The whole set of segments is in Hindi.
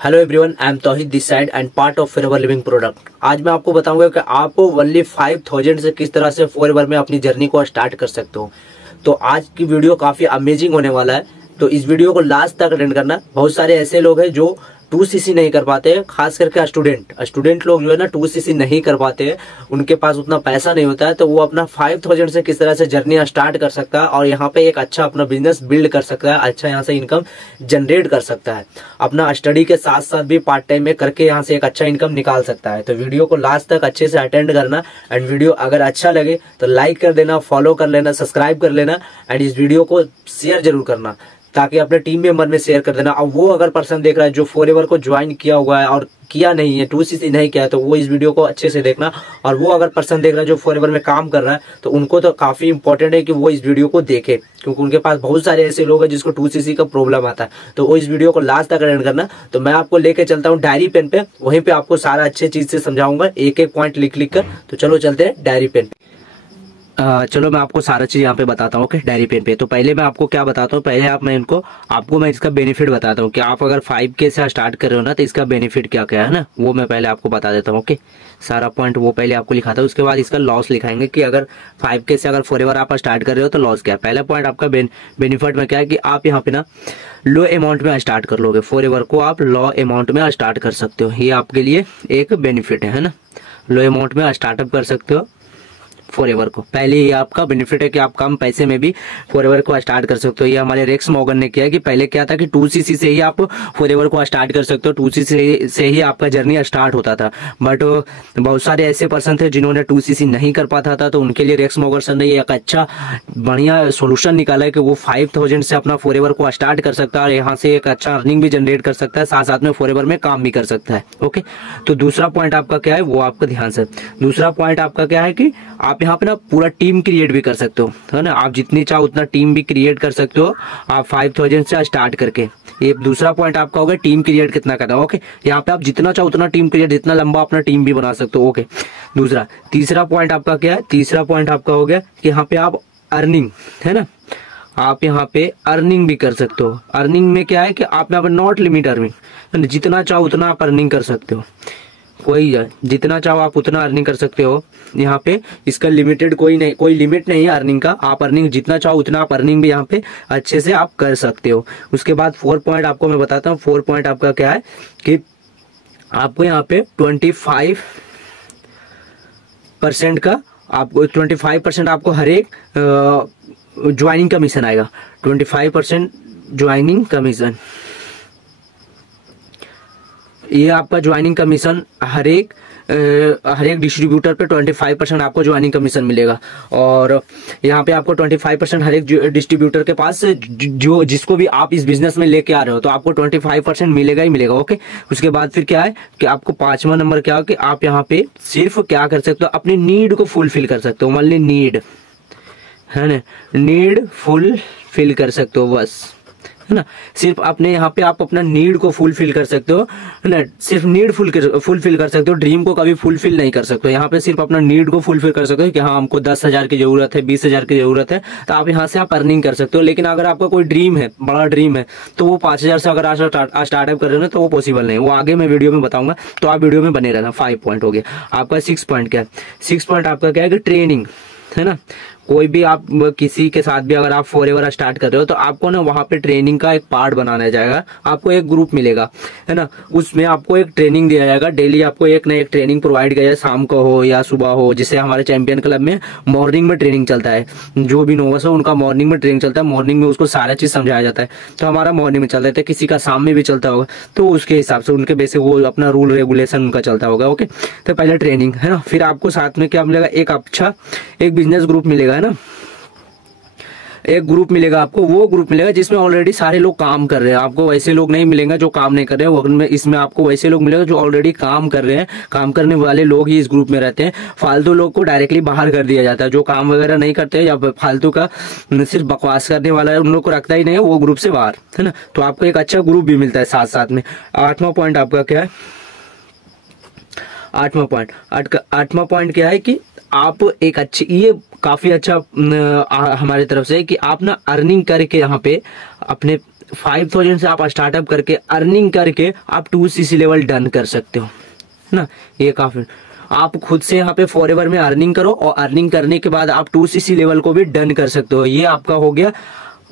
Hello everyone, I am Tauheed this side and part of forever living product. आज मैं आपको बताऊंगा कि आप ओनली 5000 से किस तरह से फॉरएवर में अपनी जर्नी को स्टार्ट कर सकते हो। तो आज की वीडियो काफी अमेजिंग होने वाला है, तो इस वीडियो को लास्ट तक अटेंड करना। बहुत सारे ऐसे लोग हैं जो 2cc नहीं कर पाते हैं, खास करके स्टूडेंट लोग जो है ना 2cc नहीं कर पाते हैं, उनके पास उतना पैसा नहीं होता है, तो वो अपना 5000 से किस तरह से जर्नी स्टार्ट कर सकता है और यहाँ पे एक अच्छा अपना बिजनेस बिल्ड कर सकता है, अच्छा यहाँ से इनकम जनरेट कर सकता है, अपना स्टडी के साथ साथ भी पार्ट टाइम में करके यहाँ से एक अच्छा इनकम निकाल सकता है। तो वीडियो को लास्ट तक अच्छे से अटेंड करना एंड वीडियो अगर अच्छा लगे तो लाइक कर देना, फॉलो कर लेना, सब्सक्राइब कर लेना एंड इस वीडियो को शेयर जरूर करना ताकि अपने टीम मेंबर में शेयर कर देना। अब वो अगर पर्सन देख रहा है जो फॉरएवर को ज्वाइन किया हुआ है और किया नहीं है, 2cc नहीं किया है, तो वो इस वीडियो को अच्छे से देखना। और वो अगर पर्सन देख रहा है जो फॉरएवर में काम कर रहा है, तो उनको तो काफी इंपॉर्टेंट है कि वो इस वीडियो को देखे, क्योंकि उनके पास बहुत सारे ऐसे लोग हैं जिसको 2cc का प्रॉब्लम आता है। तो वो इस वीडियो को लास्ट तक अटेंड करना। तो मैं आपको लेके चलता हूँ डायरी पेन पे, वहीं पे आपको सारा अच्छे चीज से समझाऊंगा, एक एक पॉइंट लिख लिख कर। तो चलो चलते हैं डायरी पेन पे। चलो मैं आपको सारा चीज यहाँ पे बताता हूँ, ओके, डायरी पेन पे। तो पहले मैं आपको क्या बताता हूँ, पहले आपको मैं इसका बेनिफिट बताता हूँ कि आप अगर 5K से स्टार्ट कर रहे हो ना, तो इसका बेनिफिट क्या क्या है ना, वो मैं पहले आपको बता देता हूँ। ओके, सारा पॉइंट वो पहले आपको लिखाता हूँ, उसके बाद इसका लॉस लिखाएंगे कि अगर 5K से अगर फॉरएवर आप स्टार्ट कर रहे हो तो लॉस क्या है। पहला पॉइंट आपका बेनिफिट में क्या है कि आप यहाँ पे ना लो अमाउंट में स्टार्ट कर लोगे, फॉरएवर को आप लो अमाउंट में स्टार्ट कर सकते हो। ये आपके लिए एक बेनिफिट है ना, लो अमाउंट में स्टार्टअप कर सकते हो फॉरएवर को। पहले ये आपका बेनिफिट है कि आप कम पैसे में भी फॉरएवर को स्टार्ट कर सकते हो। ये हमारे रेक्स मॉर्गन ने किया है कि पहले क्या था कि 2cc से ही आप फॉरएवर को स्टार्ट कर सकते हो, 2cc से ही आपका जर्नी स्टार्ट होता था। बट बहुत सारे ऐसे पर्सन थे जिन्होंने 2cc नहीं कर पाता था, तो उनके लिए रेक्स मॉर्गन सर ने एक अच्छा बढ़िया सोल्यूशन निकाला है कि वो 5000 से अपना फॉरएवर को स्टार्ट कर सकता है और यहाँ से एक अच्छा अर्निंग भी जनरेट कर सकता है, साथ साथ में फॉरएवर में काम भी कर सकता है। ओके, तो दूसरा पॉइंट आपका क्या है वो आपका ध्यान से, दूसरा पॉइंट आपका क्या है कि आप यहाँ पे ना पूरा टीम क्रिएट भी कर सकते हो, है ना। आप जितनी चाहो उतना टीम भी क्रिएट कर सकते हो आप 5000 से स्टार्ट करके। ये दूसरा पॉइंट आपका होगा टीम क्रिएट कितना करना। ओके, यहाँ पे आप जितना चाहो उतना टीम क्रिएट, जितना लंबा अपना टीम भी बना सकते हो। ओके, दूसरा तीसरा पॉइंट आपका क्या है, तीसरा पॉइंट आपका हो गया कि यहाँ पे आप अर्निंग, है ना, आप यहाँ पे अर्निंग भी कर सकते हो। अर्निंग में क्या है कि आप यहाँ पे नॉट लिमिट अर्निंग, जितना चाहो उतना आप अर्निंग कर सकते हो, कोई जितना चाहो आप उतना अर्निंग कर सकते हो। यहाँ पे इसका लिमिटेड कोई लिमिट नहीं है अर्निंग का, आप अर्निंग जितना चाहो उतना आप अर्निंग भी यहाँ पे अच्छे से आप कर सकते हो। उसके बाद 4 पॉइंट आपको मैं बताता हूँ। 4 पॉइंट आपका क्या है कि आपको यहाँ पे 25% का, आपको 25% आपको हर एक ज्वाइनिंग कमीशन आएगा, 25% ज्वाइनिंग कमीशन। ये आपका ज्वाइनिंग कमीशन हर एक डिस्ट्रीब्यूटर पे 25% आपको ज्वाइनिंग कमीशन मिलेगा। और यहाँ पे आपको 25% हर एक डिस्ट्रीब्यूटर के पास जो जिसको भी आप इस बिजनेस में लेके आ रहे हो, तो आपको 25% मिलेगा ही मिलेगा। ओके, उसके बाद फिर क्या है कि आपको 5वां नंबर क्या हो कि आप यहाँ पे सिर्फ क्या कर सकते हो, अपनी नीड को फुलफिल कर सकते हो। मान ली नीड है ना, नीड फुलफिल कर सकते हो, बस, है ना। सिर्फ अपने यहाँ पे आप अपना नीड को फुलफिल कर सकते हो, है ना, सिर्फ नीड फुलफिल कर सकते हो, ड्रीम को कभी फुलफिल नहीं कर सकते हो। यहाँ पे सिर्फ अपना नीड को फुलफिल कर सकते हो कि हाँ हमको 10,000 की जरूरत है, 20,000 की जरूरत है, तो आप यहाँ से आप अर्निंग कर सकते हो। लेकिन अगर आपका कोई ड्रीम है, बड़ा ड्रीम है, तो वो 5,000 से अगर आज स्टार्टअप कर रहे हो ना, तो वो पॉसिबल नहीं, वो आगे मैं वीडियो में बताऊंगा, तो आप वीडियो में बने रहना। 5 पॉइंट हो गया आपका। 6 पॉइंट क्या है, 6 पॉइंट आपका क्या है कि ट्रेनिंग, है ना। कोई भी आप किसी के साथ भी अगर आप फॉरएवर स्टार्ट कर रहे हो, तो आपको ना वहां पे ट्रेनिंग का एक पार्ट बनाना जाएगा। आपको एक ग्रुप मिलेगा, है ना, उसमें आपको एक ट्रेनिंग दिया जाएगा। डेली आपको एक ना एक ट्रेनिंग प्रोवाइड किया जाए, शाम को हो या सुबह हो। जैसे हमारे चैंपियन क्लब में मॉर्निंग में ट्रेनिंग चलता है, जो भी नोवस है उनका मॉर्निंग में ट्रेनिंग चलता है, मॉर्निंग में उसको सारा चीज समझाया जाता है। तो हमारा मॉर्निंग में चलता है, किसी का शाम में भी चलता होगा, तो उसके हिसाब से उनके बेसिक वो अपना रूल रेगुलेशन उनका चलता होगा। ओके, तो पहले ट्रेनिंग, है ना, फिर आपको साथ में क्या मिलेगा, एक अच्छा एक बिजनेस ग्रुप मिलेगा, है ना, एक ग्रुप मिलेगा आपको, वो ग्रुप मिलेगा जिसमें ऑलरेडी सारे लोग काम कर रहे हैं। आपको वैसे लोग नहीं मिलेंगे जो काम नहीं कर रहे हैं, इसमें आपको वैसे लोग मिलेंगे जो ऑलरेडी काम कर रहे हैं। काम करने वाले लोग ही इस ग्रुप में रहते हैं। फालतू लोग को डायरेक्टली बाहर कर दिया जाता है, जो काम वगैरह नहीं करते या फालतू का सिर्फ बकवास करने वाला है, उन लोग को रखता ही नहीं है, वो ग्रुप से बाहर, है ना। तो आपको एक अच्छा ग्रुप भी मिलता है साथ साथ में। 8वां पॉइंट आपका क्या है, 8वां पॉइंट क्या है कि आप एक अच्छी, ये काफी अच्छा हमारी तरफ से कि आप ना अर्निंग करके यहाँ पे अपने 5000 से आप स्टार्टअप करके अर्निंग करके आप 2cc लेवल डन कर सकते हो ना। ये काफी आप खुद से यहाँ पे फॉरएवर में अर्निंग करो और अर्निंग करने के बाद आप 2cc लेवल को भी डन कर सकते हो। ये आपका हो गया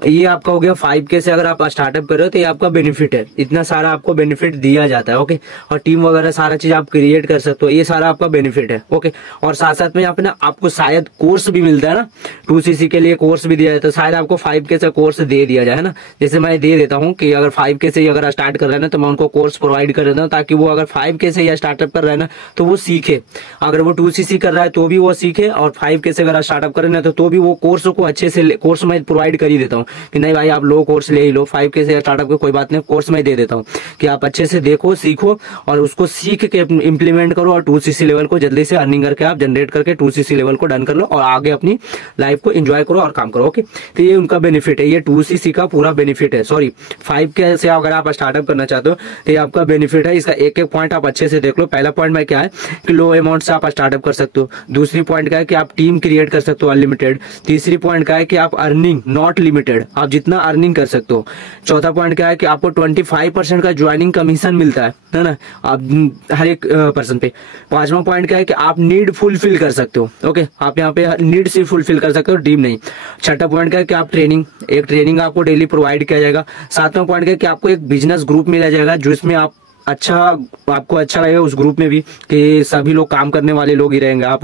5K से अगर आप स्टार्टअप कर रहे हो तो ये आपका बेनिफिट है। इतना सारा आपको बेनिफिट दिया जाता है। ओके, और टीम वगैरह सारा चीज आप क्रिएट कर सकते हो, ये सारा आपका बेनिफिट है। ओके, और साथ साथ में यहाँ पे ना आपको शायद कोर्स भी मिलता है ना, 2cc के लिए कोर्स भी दिया जाता है। शायद आपको 5K से कोर्स दे दिया जाए ना, जैसे मैं दे देता हूँ कि अगर 5K से अगर स्टार्ट कर रहे हैं ना तो मैं उनको कोर्स प्रोवाइड कर देता हूँ, ताकि वो अगर 5K से या स्टार्टअप कर रहे हैं ना तो वो सीखे। अगर वो 2cc कर रहा है तो भी वो सीखे, और 5K से अगर स्टार्टअप करें ना तो भी वो कोर्स को अच्छे से कोर्स मैं प्रोवाइड कर ही देता हूँ कि नहीं भाई आप लो कोर्स ले ही लो, 5K से स्टार्टअप के कोई बात नहीं, कोर्स मैं दे देता हूँ कि आप अच्छे से देखो, सीखो और उसको सीख के इंप्लीमेंट करो और 2cc लेवल को जल्दी से अर्निंग करके आप जनरेट करके 2cc लेवल को डन कर लो और आगे अपनी लाइफ को एंजॉय करो और काम करो। ओके, तो ये उनका बेनिफिट है, ये 2cc का पूरा बेनिफिट है। सॉरी, 5K से अगर आप स्टार्टअप करना चाहते हो तो ये आपका बेनिफिट है। इसका एक एक पॉइंट आप अच्छे से देख लो। पहला पॉइंट में क्या है कि लो अमाउंट से आप स्टार्टअप कर सकते हो। दूसरी पॉइंट क्या है कि आप टीम क्रिएट कर सकते हो अनलिमिटेड। तीसरी पॉइंट क्या है कि आप अर्निंग नॉट लिमिटेड, आप जितना अर्निंग कर सकते हो। चौथा पॉइंट क्या है कि आपको 25% का ज्वाइनिंग कमीशन मिलता है ना, आप हर एक पर्सन पे। पांचवा पॉइंट क्या है कि आप नीड फुलफिल कर सकते हो। ओके, आप यहाँ पे नीड सिर्फ फुलफिल कर सकते हो, टीम नहीं। छठा पॉइंट क्या है कि आप ट्रेनिंग आपको डेली प्रोवाइड किया जाएगा। सातवां पॉइंट क्या है कि आपको एक बिजनेस ग्रुप मिला जाएगा जिसमें आपको अच्छा लगेगा उस ग्रुप में भी कि सभी लोग काम करने वाले लोग ही रहेंगे। आप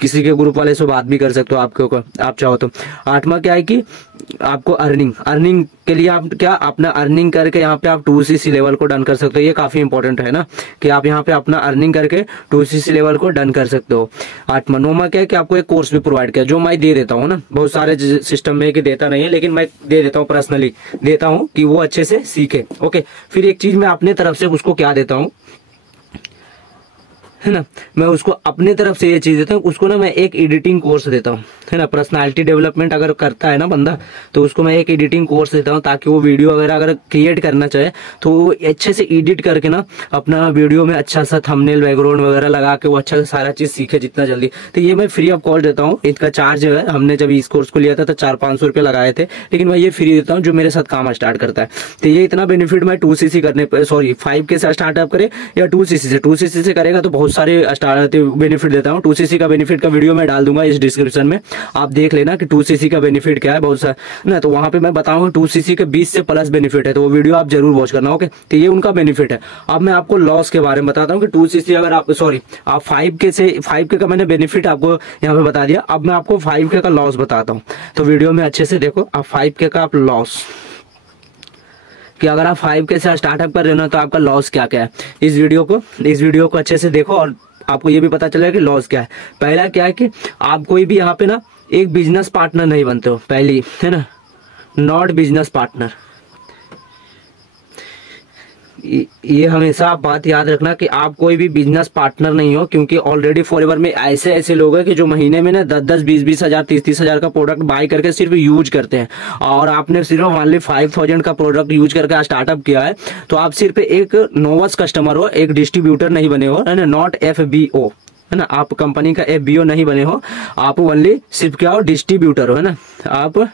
किसी के ग्रुप वाले से बात भी कर सकते हो आप चाहो तो। आठवां क्या है कि आपको अर्निंग के लिए आप क्या अपना अर्निंग करके यहाँ पे आप 2cc लेवल को डन कर सकते हो। ये काफी इंपॉर्टेंट है ना कि आप यहाँ पे अपना अर्निंग करके 2cc लेवल को डन कर सकते हो। आठवां नौवां क्या है कि आपको एक कोर्स भी प्रोवाइड किया जो मैं दे देता हूँ ना, बहुत सारे सिस्टम में कि देता नहीं है लेकिन मैं दे देता हूँ, पर्सनली देता हूँ कि वो अच्छे से सीखे। ओके, फिर एक चीज मैं अपने तरफ से उसको क्या देता हूँ है ना, मैं उसको अपने तरफ से ये चीज देता हूँ, उसको ना मैं एक एडिटिंग कोर्स देता हूँ है ना। पर्सनालिटी डेवलपमेंट अगर करता है ना बंदा तो उसको मैं एक एडिटिंग कोर्स देता हूँ, ताकि वो वीडियो अगर क्रिएट करना चाहे तो वो अच्छे से एडिट करके ना अपना वीडियो में अच्छा सा थंबनेल बैकग्राउंड वगैरह लगा के वो अच्छा सा सारा चीज सीखे जितना जल्दी। तो ये मैं फ्री ऑफ कॉस्ट देता हूँ। इसका चार्ज है, हमने जब इस कोर्स को लिया था तो 400-500 रुपये लगाए थे, लेकिन मैं ये फ्री देता हूँ जो मेरे साथ काम स्टार्ट करता है। तो ये इतना बेनिफिट मैं 2cc करने पर 5K से स्टार्टअप करे या 2cc से करेगा तो बहुत सारे बेनिफिट देता हूँ। 2cc का बेनिफिट का वीडियो मैं डाल दूंगा इस डिस्क्रिप्शन में, आप देख लेना कि 2cc का बेनिफिट क्या है बहुत सारा ना, तो वहां पे मैं बताऊंगा 2cc के 20 से प्लस बेनिफिट है, तो वो वीडियो आप जरूर वॉच करना। ओके, तो ये उनका बेनिफिट है। अब मैं आपको लॉस के बारे में बताता हूँ कि 2cc अगर आप 5K का मैंने बेनिफिट आपको यहाँ पे बता दिया। अब मैं आपको 5K का लॉस बताता हूँ, तो वीडियो में अच्छे से देखो। आप 5K का आप लॉस कि अगर आप 5K से स्टार्टअप कर रहे हो ना तो आपका लॉस क्या क्या है, इस वीडियो को अच्छे से देखो और आपको ये भी पता चलेगा कि लॉस क्या है। पहला क्या है कि आप कोई भी यहाँ पे ना एक बिजनेस पार्टनर नहीं बनते हो, पहली है ना, नॉट बिजनेस पार्टनर। ये हमेशा आप बात याद रखना कि आप कोई भी बिजनेस पार्टनर नहीं हो, क्योंकि ऑलरेडी फॉरएवर में ऐसे लोग हैं कि जो महीने में ना 10-10, 20-20 हजार, 30-30 हजार का प्रोडक्ट बाय करके सिर्फ यूज करते हैं, और आपने सिर्फ ओनली 5000 का प्रोडक्ट यूज करके स्टार्टअप किया है, तो आप सिर्फ एक नोवस कस्टमर हो, एक डिस्ट्रीब्यूटर नहीं बने हो, है ना, नॉट FBO है ना, आप कंपनी का FBO नहीं बने हो, आप ओनली सिर्फ क्या हो, डिस्ट्रीब्यूटर हो, है ना, आप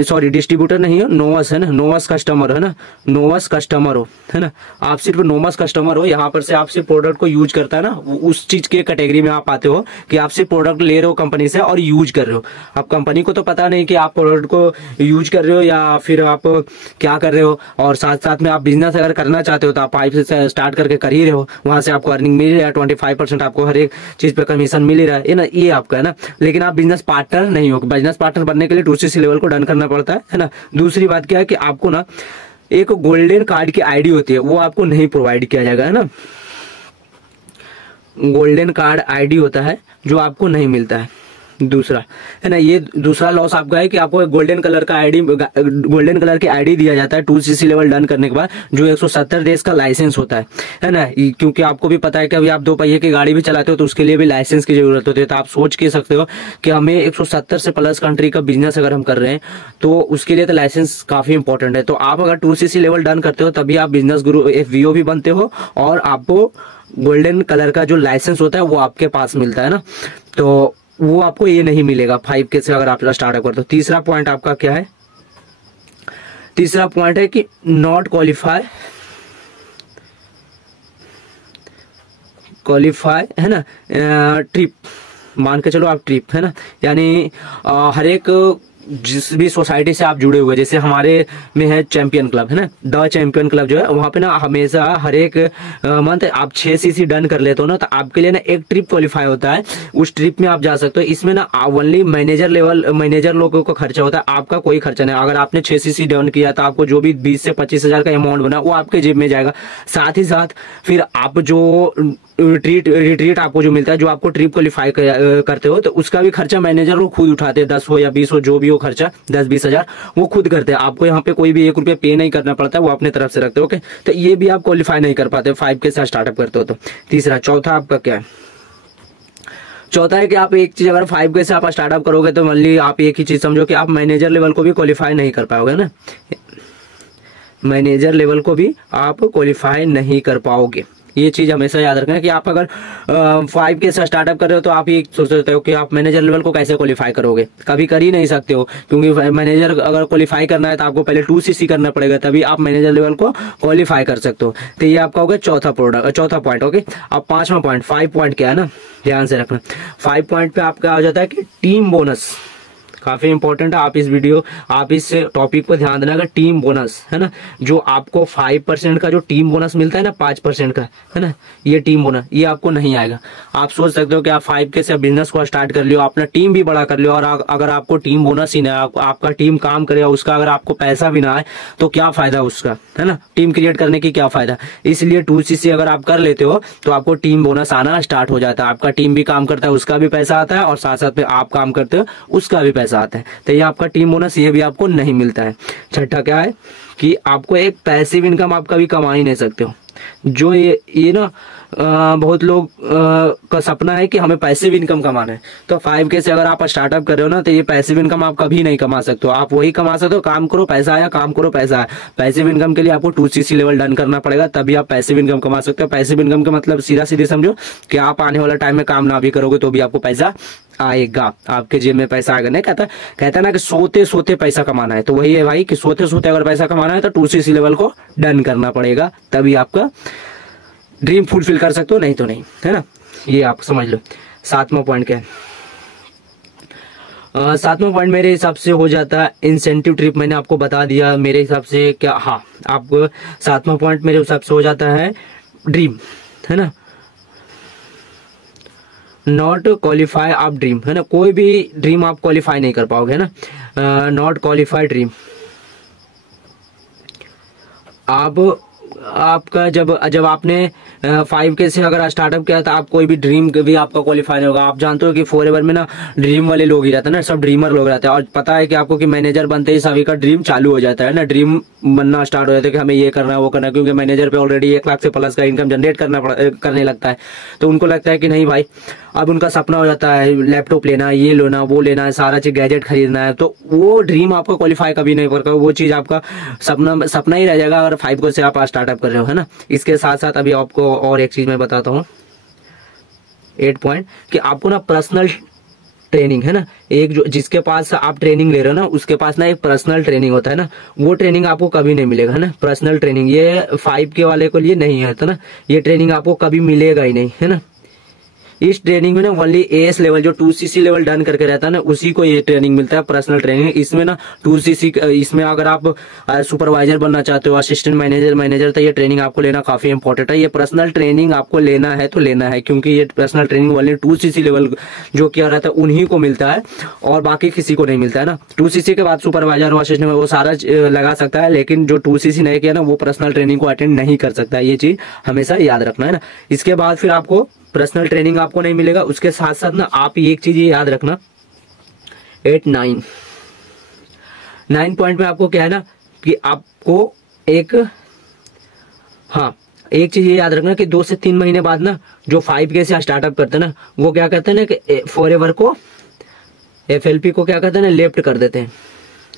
सॉरी डिस्ट्रीब्यूटर नहीं हो, नोवस है ना, नोवस कस्टमर है ना, नोवस कस्टमर हो, है ना, आप सिर्फ नोवस कस्टमर हो। यहाँ पर से आप सिर्फ प्रोडक्ट को यूज करता है ना, उस चीज के कैटेगरी में आप आते हो कि आप सिर्फ प्रोडक्ट ले रहे हो कंपनी से और यूज कर रहे हो। अब कंपनी को तो पता नहीं कि आप प्रोडक्ट को यूज कर रहे हो या फिर आप क्या कर रहे हो, और साथ साथ में आप बिजनेस अगर करना चाहते हो तो आप 5 से स्टार्ट करके कर ही रहे हो, वहां से आपको अर्निंग मिल रहा है, 25% आपको हर एक चीज पे कमीशन मिल रहा है ना, ये आपका है ना। लेकिन आप बिजनेस पार्टनर नहीं हो, बिजनेस पार्टनर बनने के लिए 2cc लेवल को डन करना पड़ता है ना। दूसरी बात क्या है कि आपको ना एक गोल्डन कार्ड की आईडी होती है, वो आपको नहीं प्रोवाइड किया जाएगा, है ना, गोल्डन कार्ड आईडी होता है जो आपको नहीं मिलता है। दूसरा है ना, ये दूसरा लॉस आपका है कि आपको गोल्डन कलर की आईडी दिया जाता है 2cc लेवल डन करने के बाद, जो 170 डेज का लाइसेंस होता है ना, क्योंकि आपको भी पता है कि अभी आप 2 पहिए की गाड़ी भी चलाते हो तो उसके लिए भी लाइसेंस की जरूरत होती है। तो आप सोच के सकते हो कि हमें 170 से प्लस कंट्री का बिजनेस अगर हम कर रहे हैं तो उसके लिए तो लाइसेंस काफी इंपॉर्टेंट है। तो आप अगर 2cc लेवल डन करते हो तभी आप बिजनेस गुरु FBO भी बनते हो, और आपको गोल्डन कलर का जो लाइसेंस होता है वो आपके पास मिलता है ना, तो वो आपको ये नहीं मिलेगा 5K से अगर आप स्टार्टअप करते हो। तीसरा पॉइंट आपका क्या है, तीसरा पॉइंट है कि नॉट क्वालिफाई है ना, ट्रिप मान के चलो आप ट्रिप है ना, यानी हर एक जिस भी सोसाइटी से आप जुड़े हुए, जैसे हमारे में है चैंपियन क्लब है ना, द चैंपियन क्लब जो है वहाँ पे ना हमेशा हर एक मंथ आप 6 सीसी डन कर लेते हो ना, तो आपके लिए ना एक ट्रिप क्वालिफाई होता है, उस ट्रिप में आप जा सकते हो। इसमें ना ओनली मैनेजर लोगों का खर्चा होता है, आपका कोई खर्चा नहीं। अगर आपने 6 सीसी डन किया तो आपको जो भी 20 से 25 हजार का अमाउंट बना वो आपके जेब में जाएगा। साथ ही साथ फिर आप जो रिट्रीट आपको जो मिलता है, जो आपको ट्रिप क्वालिफाई करते हो, तो उसका भी खर्चा मैनेजर लोग खुद उठाते हैं, 10 हो या 20 हो जो भी हो खर्चा, 10-20 हजार वो खुद करते हैं। आपको यहाँ पे कोई भी 1 रुपया पे नहीं करना पड़ता है, वो अपने तरफ से रखते हो। ओके, तो ये भी आप क्वालिफाई नहीं कर पाते 5 के साथ स्टार्टअप करते हो तो। तीसरा, चौथा आपका क्या है? चौथा है कि आप एक चीज अगर 5 के से आप स्टार्टअप करोगे तो मान ली आप एक ही चीज समझो कि आप मैनेजर लेवल को भी क्वालिफाई नहीं कर पाओगे ना, मैनेजर लेवल को भी आप क्वालिफाई नहीं कर पाओगे। ये चीज हमेशा याद रखना कि आप अगर 5 के साथ स्टार्टअप कर रहे हो तो आप ये सोच सकते हो कि आप मैनेजर लेवल को कैसे क्वालिफाई करोगे, कभी कर ही नहीं सकते हो, क्योंकि मैनेजर अगर क्वालिफाई करना है तो आपको पहले 2 सीसी करना पड़ेगा, तभी आप मैनेजर लेवल को क्वालिफाई कर सकते हो। तो ये आपका होगा चौथा पॉइंट। ओके, अब 5वां पॉइंट, 5 पॉइंट क्या है ना, ध्यान से रखना। 5 पॉइंट पे आपका आ जाता है कि टीम बोनस, काफी इंपॉर्टेंट है। आप इस टॉपिक पर ध्यान देना, टीम बोनस है ना, जो आपको 5% का जो टीम बोनस मिलता है ना, 5% का है ना, ये टीम बोनस ये आपको नहीं आएगा। आप सोच सकते हो कि आप 5 के से बिजनेस को स्टार्ट कर लियो, अपना टीम भी बड़ा कर लियो, और अगर आपको टीम बोनस ही ना, आपका टीम काम करे, उसका अगर आपको पैसा भी ना आए तो क्या फायदा उसका, है ना, टीम क्रिएट करने की क्या फायदा। इसलिए 2 सीसी अगर आप कर लेते हो तो आपको टीम बोनस आना स्टार्ट हो जाता है, आपका टीम भी काम करता है, उसका भी पैसा आता है, और साथ साथ में आप काम करते हो उसका भी पैसा आता है। तो ये आपका टीम बोनस ये भी आपको नहीं मिलता है। छठा क्या है कि आपको एक पैसिव इनकम आप कभी कमा ही नहीं सकते हो। जो ये ना बहुत लोग का सपना है कि हमें पैसिव इनकम कमाना है, तो 5 के से अगर आप स्टार्टअप कर रहे हो ना, तो ये पैसिव इनकम आप कभी नहीं कमा सकते हो। आप वही कमा सकते हो, काम करो पैसा आया, काम करो पैसा आया। पैसिव इनकम के लिए आपको 2 सीसी लेवल डन करना पड़ेगा, तभी आप पैसिव इनकम कमा सकते हो। पैसिव इनकम का मतलब सीधा सीधे समझो कि आप आने वाला टाइम में काम ना भी करोगे तो भी आपको पैसा आएगा, आपके जेब में पैसा आएगा। नहीं कहता ना कि सोते सोते पैसा कमाना है, तो वही है भाई कि सोते सोते अगर पैसा कमाना है तो 2 सीसी लेवल को डन करना पड़ेगा, तभी आपका ड्रीम फुलफिल कर सकते हो, नहीं तो नहीं, है ना। ये आप समझ लो। 7वां पॉइंट क्या है? 7वां पॉइंट मेरे हिसाब से हो जाता है इंसेंटिव ट्रिप। मैंने आपको बता दिया मेरे हिसाब से क्या, हाँ आपको 7वां पॉइंट मेरे हिसाब से हो जाता है ड्रीम, है ना, नॉट क्वालिफाई आप ड्रीम, है ना, कोई भी ड्रीम आप क्वालिफाई नहीं कर पाओगे, है ना, नॉट क्वालिफाइड ड्रीम। आपका जब आपने 5 के से अगर स्टार्टअप किया तो आप कोई भी ड्रीम भी आपका क्वालिफाई नहीं होगा। आप जानते हो कि फॉरएवर में ना ड्रीम वाले लोग ही रहते हैं ना, सब ड्रीमर लोग रहते हैं, और पता है कि आपको कि मैनेजर बनते ही सभी का ड्रीम चालू हो जाता है ना, ड्रीम बनना स्टार्ट हो जाता है कि हमें ये करना है वो करना है, क्योंकि मैनेजर पे ऑलरेडी 1 लाख से प्लस का इनकम जनरेट करने लगता है, तो उनको लगता है कि नहीं भाई, अब उनका सपना हो जाता है लैपटॉप लेना है, ये लेना वो लेना है, सारा चीज गैजेट खरीदना है, तो वो ड्रीम आपको क्वालिफाई कभी नहीं कर, वो चीज आपका सपना ही रह जाएगा अगर 5 को से आप स्टार्टअप कर रहे हो, है ना। इसके साथ साथ अभी आपको और एक चीज मैं बताता हूँ, 8 पॉइंट, कि आपको ना पर्सनल ट्रेनिंग, है ना, एक जो जिसके पास आप ट्रेनिंग ले रहे हो ना, उसके पास ना एक पर्सनल ट्रेनिंग होता है ना, वो ट्रेनिंग आपको कभी नहीं मिलेगा, है ना। पर्सनल ट्रेनिंग ये 5 के वाले को लिए नहीं है, तो ना ये ट्रेनिंग आपको कभी मिलेगा ही नहीं, है ना। इस ट्रेनिंग में ना ओनली एएस लेवल जो 2 सीसी लेवल डन करके रहता है ना, उसी को ये ट्रेनिंग मिलता है, पर्सनल ट्रेनिंग। इसमें ना 2 सीसी, इसमें अगर आप सुपरवाइजर बनना चाहते हो, असिस्टेंट मैनेजर, तो ये ट्रेनिंग आपको लेना काफी इंपॉर्टेंट है। ये पर्सनल ट्रेनिंग आपको लेना है तो लेना है, क्योंकि ये पर्सनल ट्रेनिंग वाले 2 सीसी लेवल जो किया रहता है उन्हीं को मिलता है, और बाकी किसी को नहीं मिलता है ना। 2 सीसी के बाद सुपरवाइजर और असिस्टेंट वो सारा लगा सकता है, लेकिन जो 2 सीसी नहीं किया ना, वो पर्सनल ट्रेनिंग को अटेंड नहीं कर सकता है। ये चीज हमेशा याद रखना, है ना। इसके बाद फिर आपको पर्सनल ट्रेनिंग आपको नहीं मिलेगा। उसके साथ साथ ना आप एक चीज ये याद रखना, 8, 9 पॉइंट में आपको क्या है ना कि आपको एक चीज ये याद रखना कि 2 से 3 महीने बाद ना जो 5 के से स्टार्टअप करते हैं ना, वो क्या करते हैं ना कि फॉरएवर को, FLP को क्या करते हैं ना, लेफ्ट कर देते हैं।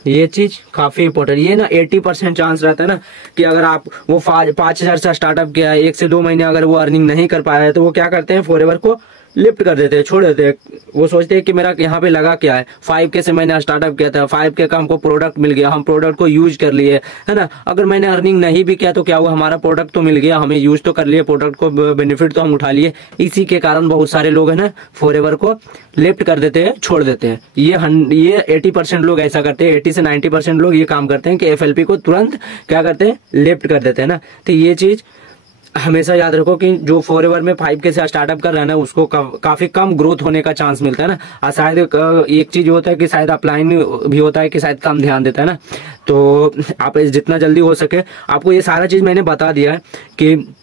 ये चीज काफी इंपॉर्टेंट, ये ना 80% चांस रहता है ना कि अगर आप वो 5,000 से स्टार्टअप किया है, 1 से 2 महीने अगर वो अर्निंग नहीं कर पाया है, तो वो क्या करते हैं, फॉरएवर को लिफ्ट कर देते हैं, छोड़ देते हैं। वो सोचते हैं कि मेरा यहाँ पे लगा क्या है, 5K से मैंने स्टार्टअप किया था, 5K का हमको प्रोडक्ट मिल गया, हम प्रोडक्ट को यूज कर लिए, है ना। अगर मैंने अर्निंग नहीं भी किया तो क्या हुआ, हमारा प्रोडक्ट तो मिल गया, हमें यूज तो कर लिए, प्रोडक्ट को बेनिफिट तो हम उठा लिए। इसी के कारण बहुत सारे लोग है ना फॉरएवर को लिफ्ट कर देते हैं, छोड़ देते हैं। ये 80% लोग ऐसा करते हैं, 80 से 90% लोग ये काम करते हैं कि FLP को तुरंत क्या करते हैं, लिफ्ट कर देते हैं ना। तो ये चीज हमेशा याद रखो कि जो फॉरएवर में 5K से स्टार्टअप कर रहा है ना, उसको काफी कम ग्रोथ होने का चांस मिलता है ना। और शायद एक चीज होता है कि शायद अपलाइन भी होता है कि शायद कम ध्यान देता है ना। तो आप जितना जल्दी हो सके, आपको ये सारा चीज मैंने बता दिया है कि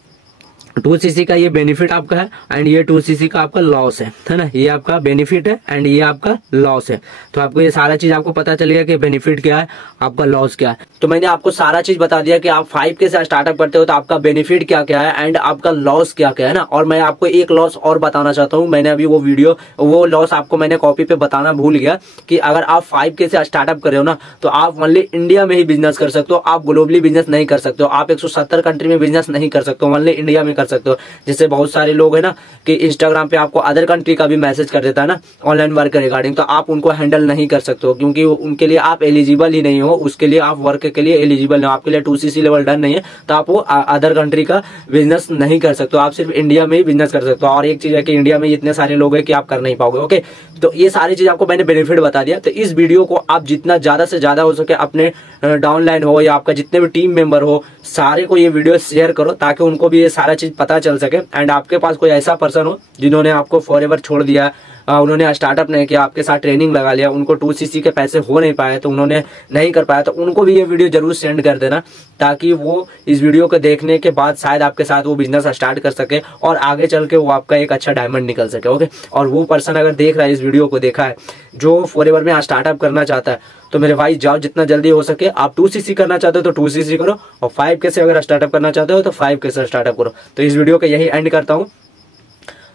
2cc का ये बेनिफिट आपका है एंड ये 2cc का आपका लॉस है ना। ये आपका बेनिफिट है एंड ये आपका लॉस है। तो आपको ये सारा चीज आपको पता चलेगा कि बेनिफिट क्या है, आपका लॉस क्या है। तो मैंने आपको सारा चीज बता दिया कि आप 5K से स्टार्टअप करते हो तो आपका बेनिफिट क्या क्या है एंड आपका लॉस क्या क्या है ना। और मैं आपको एक लॉस और बताना चाहता हूँ, मैंने अभी वो लॉस आपको मैंने कॉपी पे बताना भूल गया कि अगर आप 5K से स्टार्टअप कर रहे हो ना, तो आप ओनली इंडिया में ही बिजनेस कर सकते हो, आप ग्लोबली बिजनेस नहीं कर सकते हो, आप 170 कंट्री में बिजनेस नहीं कर सकते हो, ओनली इंडिया में कर सकते हो। जैसे बहुत सारे लोग है ना कि इंस्टाग्राम पे आपको अदर कंट्री का भी मैसेज कर देता है ना ऑनलाइन वर्क के रिगार्डिंग, तो आप उनको हैंडल नहीं कर सकते हो क्योंकि उनके लिए आप एलिजिबल ही नहीं हो, उसके लिए आप वर्क के लिए एलिजिबल नहीं हो, आपके लिए 2cc लेवल डन नहीं है, तो आप वो अदर कंट्री का बिजनेस नहीं कर सकते हो, आप सिर्फ इंडिया में ही बिजनेस कर सकते हो। और एक चीज है कि इंडिया में इतने सारे लोग हैं कि आप कर नहीं पाओगे। ओके, तो ये सारी चीज आपको मैंने बेनिफिट बता दिया। तो इस वीडियो को आप जितना ज्यादा से ज्यादा हो सके अपने डाउनलाइन हो या आपका जितने भी टीम मेंबर हो, सारे को ये वीडियो शेयर करो ताकि उनको भी ये सारा चीज पता चल सके। एंड आपके पास कोई ऐसा पर्सन हो जिन्होंने आपको फॉरएवर छोड़ दिया, उन्होंने स्टार्टअप नहीं किया, आपके साथ ट्रेनिंग लगा लिया, उनको 2cc के पैसे हो नहीं पाए, तो उन्होंने नहीं कर पाया, तो उनको भी ये वीडियो जरूर सेंड कर देना ताकि वो इस वीडियो को देखने के बाद शायद आपके साथ वो बिजनेस स्टार्ट कर सके और आगे चल के वो आपका एक अच्छा डायमंड निकल सके। ओके, और वो पर्सन अगर देख रहा है, इस वीडियो को देखा है, जो फॉरएवर में स्टार्टअप करना चाहता है, तो मेरे भाई जाओ जितना जल्दी हो सके। आप 2cc करना चाहते हो तो 2cc करो, और 5K से अगर स्टार्टअप करना चाहते हो तो 5K से स्टार्टअप करो। तो इस वीडियो का यही एंड करता हूँ।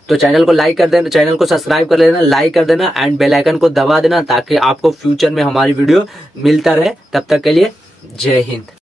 तो चैनल को लाइक कर देना, चैनल को सब्सक्राइब कर लेना, लाइक कर देना एंड बेल आइकन को दबा देना ताकि आपको फ्यूचर में हमारी वीडियो मिलता रहे। तब तक के लिए जय हिंद।